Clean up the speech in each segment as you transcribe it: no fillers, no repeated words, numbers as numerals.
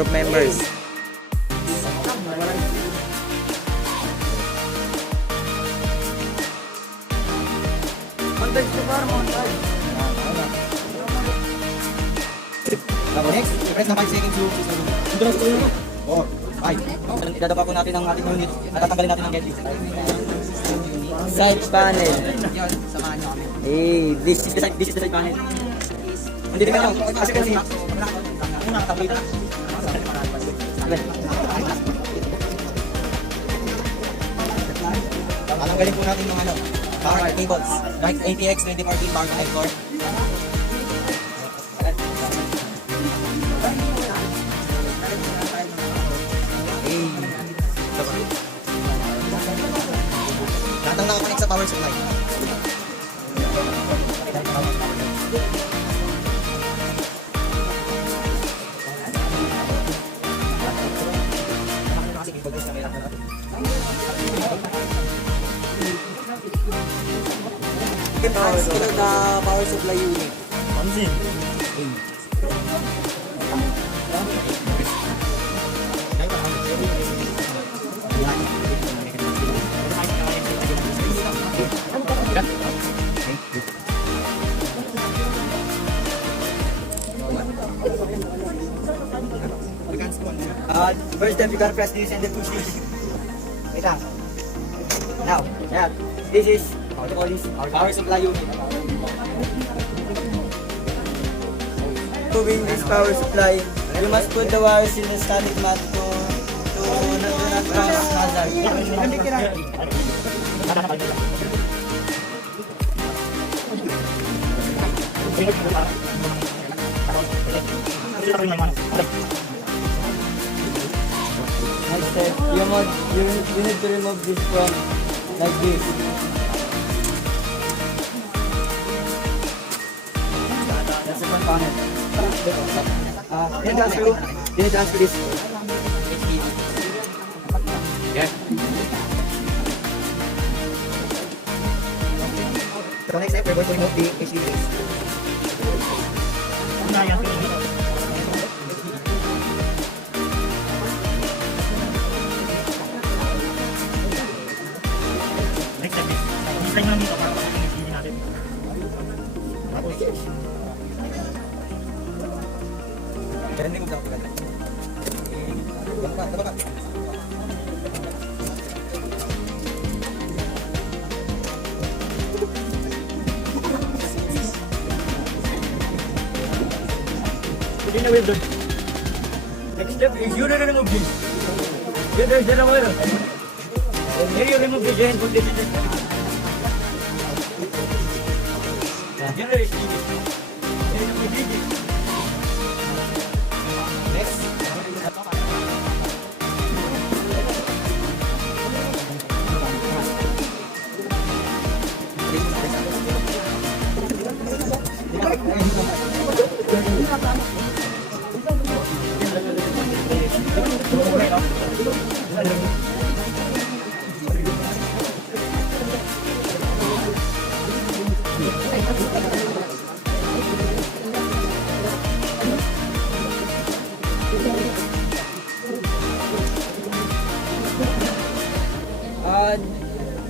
group members. Next, press na 5 seconds yung system. Ito na sa 4, 5. Idadapa po natin ang ating unit at tatanggalin natin ang getty. Side panel. Yun, samahan nyo kami. Hey, This is the side panel. Hindi din kayo. Kasi kasi tanggalin po natin yung power cables. Like ATX 2014 power connector. Lahat ang nakakonect sa power supply. That's the power supply unit. First step, you gotta press this and then push this. Wait lang. Now, yeah, this is how to call this our power supply unit. Moving this power supply, you must put the wires in the static mat to not cross hazard. Next step, you need to remove this from like this. That's the front panel. You need to transfer this. Yeah. So next step, we're going to remove the HDDs. Hindi mo daw paganda. Baka. Hindi na weird doon. Next step is you remove this. There's the wire. And here you remove the joint, put this in. Here is the Next.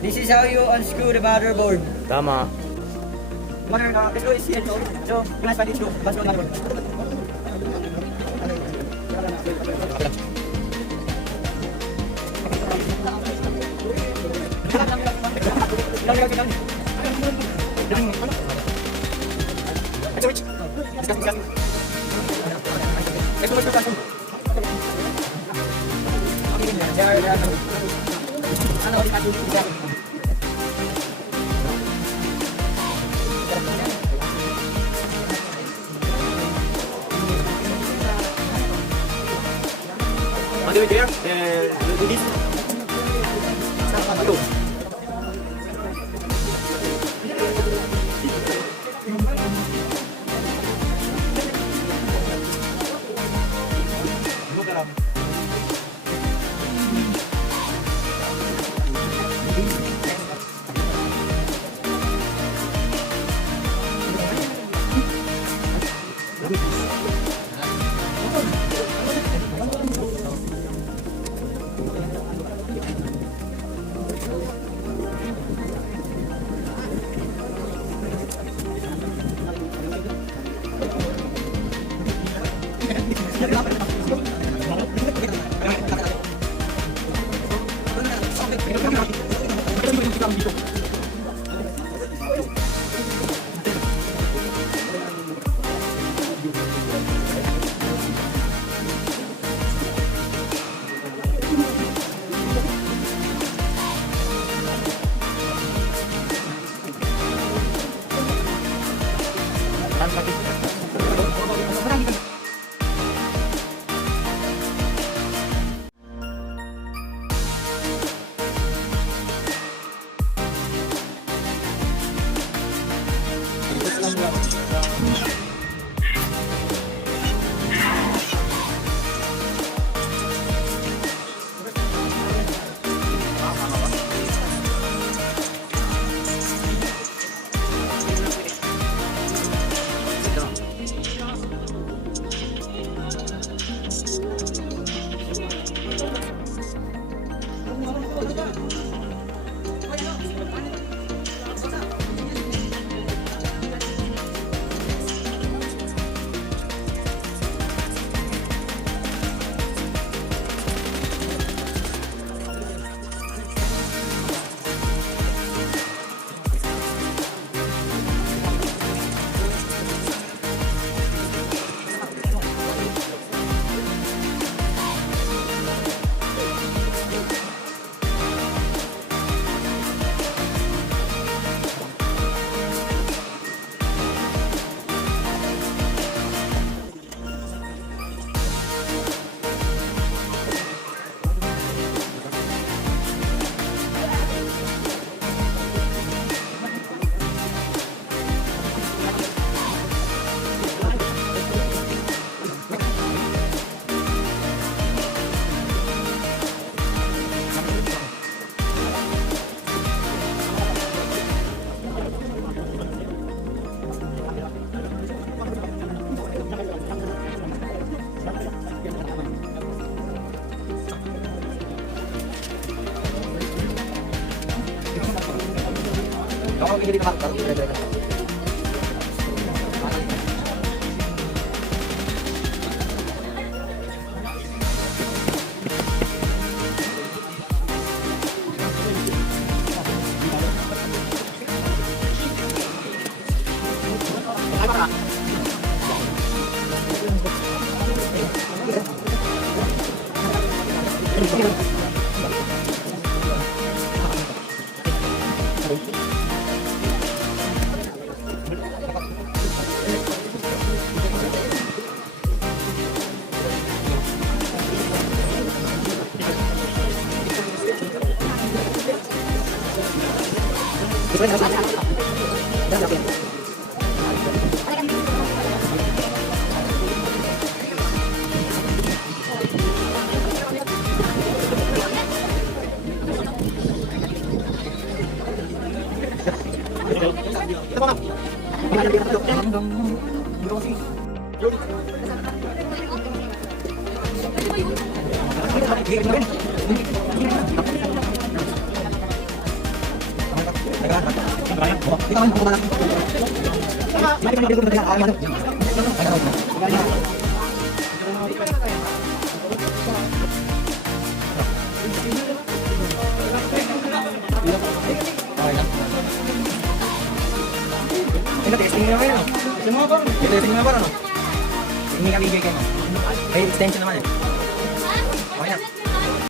This is how you unscrew the motherboard. Tama. Let's go is here. So, you guys find this too. Let's go motherboard. I'll do it there. We'll do this. Go. Ako hindi dito makakita. Testing mo naman. Testing mo ba? Testing mo ba? Hindi kami bigay mo. May extension naman eh. Okay na.